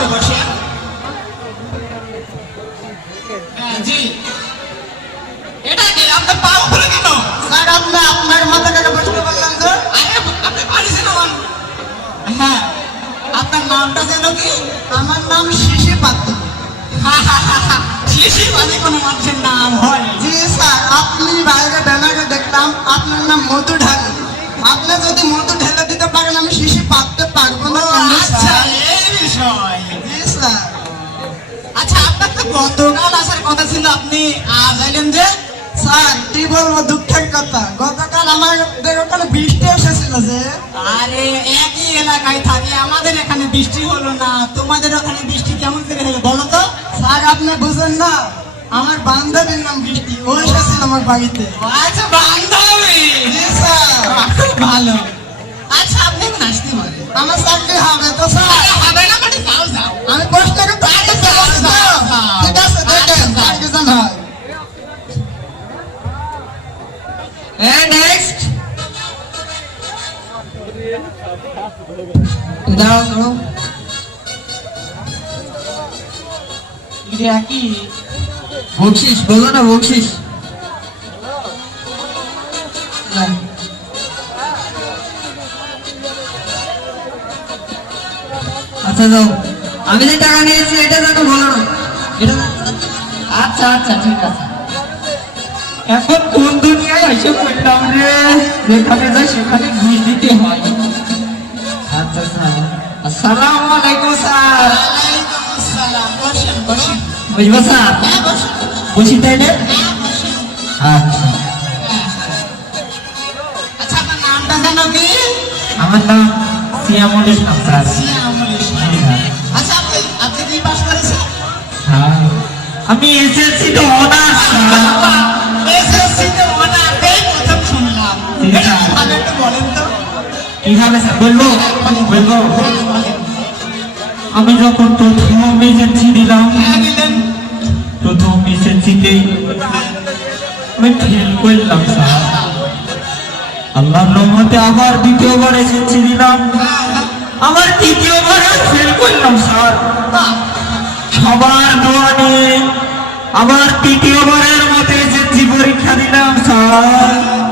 করে বসেন হ্যাঁ, জি। এটা কি আপনার পা উপরে কেন? স্যার আপনি আপনার মাথা বসতে পারলাম তো আরে আপনি পারিছেন আমার হ্যাঁ আপনার নামটা যেন কি? আমার নাম শিশি পাত্র। শিশি মানে কোনো মানুষের নাম হয় জি স্যার আপনি বাইরে ব্যানারে দেখলাম আপনার নাম মধু ঢালি আপনি যদি গতকাল আসার কথা ছিল আপনি আজ আইলেন যে স্যার কি বলব দুঃখের কথা। গতকাল আমাদের ওখানে বৃষ্টি এসেছিল যে। আরে একই এলাকায় থাকি আমাদের এখানে বৃষ্টি হলো না। তোমাদের ওখানে বৃষ্টি কেমন করে হলো বলো তো? স্যার আপনি বুঝেন না আমার বান্ধবীর নাম বৃষ্টি। ও এসেছিল আমার বাড়িতে। আচ্ছা বান্ধবী! স্যার। খুব ভালো। And next. দাঁড়াও দাঁড়াও কি বকশিস বলো না বকশিস। আচ্ছা যাও। আমি যে টাকা নিয়েছি এটা যেন বলো না। এটা আচ্ছা আচ্ছা ঠিক আছে। এখন কোন এসে পড়লাম রে যেখানে যাই সেখানে ঘুষ দিতে হয় আচ্ছা স্যার আসসালামু আলাইকুম স্যার বুঝব স্যার হ্যাঁ বসি তাইলে হ্যাঁ আচ্ছা আচ্ছা আমার নাম সিয়ামুল ইসলাম স্যার আচ্ছা আপনি আপনি কি? পাস করেছেন হ্যাঁ। আমি এসএসসি তো অনার্স। এসএসসি স্যার বলব বলব আমি যখন প্রথম এসএসসি দিলাম প্রথম এসএসসিতেই আমি ফেল করলাম স্যার আল্লাহর রহমতে আবার দ্বিতীয়বার এসএসসি দিলাম আবার তৃতীয়বার ফেল করলাম স্যার সবার দোয়া নিয়ে আবার তৃতীয়বারের মতো এসএসসি পরীক্ষা দিলাম, স্যার।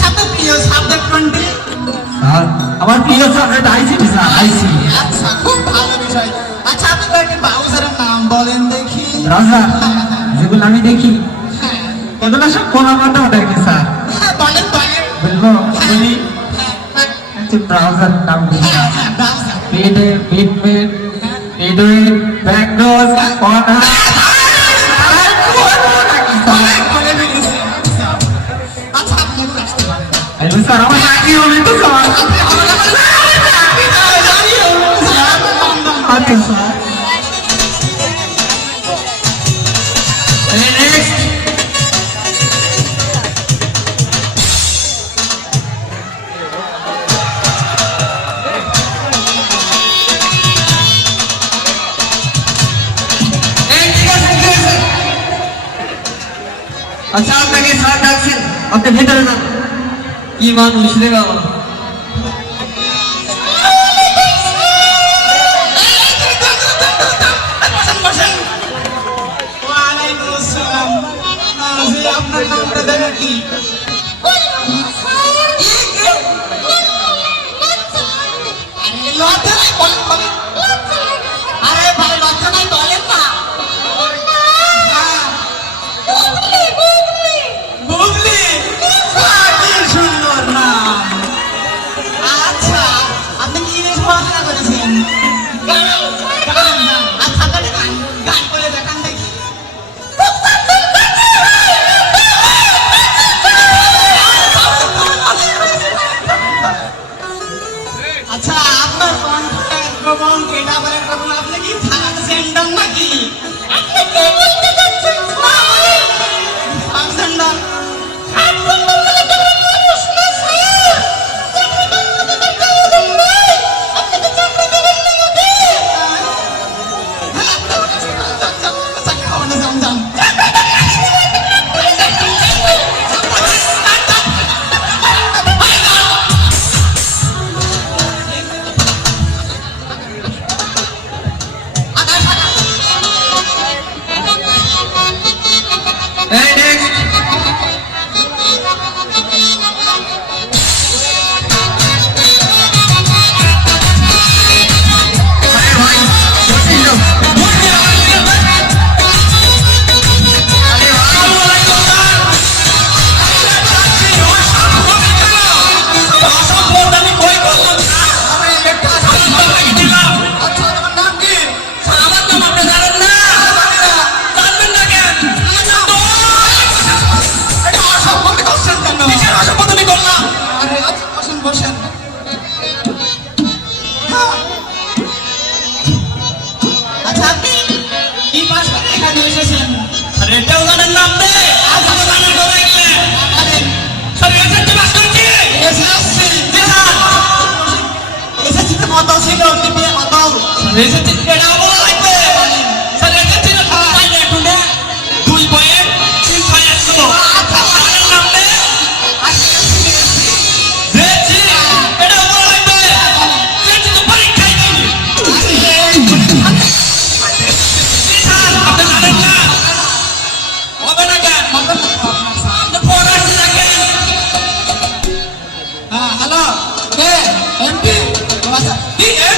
আপনার প্রিয় সাবজেক্ট কোনটি স্যার আমার প্রিয় সাবজেক্ট আইসিটি স্যার আইসিটি আচ্ছা খুব ভালো বিষয় আচ্ছা আপনি কয়েকটি বাউজারের নাম বলেন দেখি রাজা যেগুলো আমি দেখি এগুলো সব কোন মতো দেখি স্যার বলেন বলেন বলব বলি হ্যাঁ, ব্রাউজার নাম পেডে পেডমেড পেডওয়েড ব্যাকডোর কর্নার বলেন, বলেন, বলেন। আচ্ছা আপনি এখন আসতে পারেন। স্যার আমার চাকরি হবে তো আচ্ছা আপনাকে স্যার ডাকছেন আপনি ভেতরে যান কি মানুষ রে বাবা আপনার নামটা জানেন কি? লজ্জা বলেন, বলেন। Amen. ছিল টিপে আতাও রেজেতে পেড়া বলা লাগবে। স্যার রেজেতে না? তাই লেখুনে দুই বয়ে তিন ছয় একশো Yeah. The